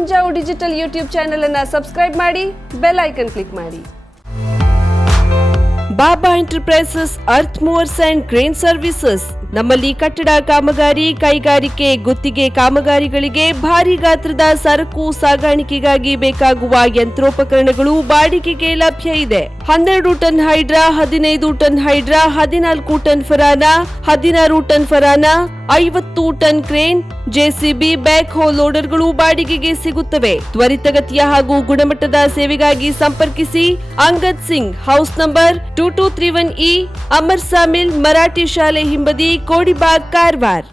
ಮುಂಜಾವು digital YouTube channel ಅನ್ನು subscribe ಮಾಡಿ, bell icon click ಮಾಡಿ. Baba enterprises earth movers and crane services. ನಮ್ಮಲ್ಲಿ ಕಟ್ಟಡ ಕಾಮಗಾರಿ, ಕೈಗಾರಿಕೆ, ಗುತ್ತಿಗೆ ಕಾಮಗಾರಿಗಳಿಗೆ ಭಾರಿ ಗಾತ್ರದ ಸರಕು ಸಾಗಾಣಿಕೆಗಾಗಿ ಬೇಕಾಗುವ ಯಂತ್ರೋಪಕರಣಗಳು ಬಾಡಿಗೆಗೆ ಲಭ್ಯ ಇದೆ. 12 ton hydra, 15 ton hydra, 14 ton Farana, 16 ton Farana, 50 ton crane, JCB, back hoe ಲೋಡರ್ಗಳು ಬಾಡಿಗೆಗೆ ಸಿಗುತ್ತವೆ. ತ್ವರಿತಗತಿಯ ಹಾಗೂ ಗುಣಮಟ್ಟದ ಸೇವೆಗಾಗಿ ಸಂಪರ್ಕಿಸಿ. Angad Singh, house number 2231E, Amar sawmill, Marathi ಶಾಲೆ ಹಿಂಬದಿ, ಕೋಡಿಬಾಗ್, ಕಾರವಾರ.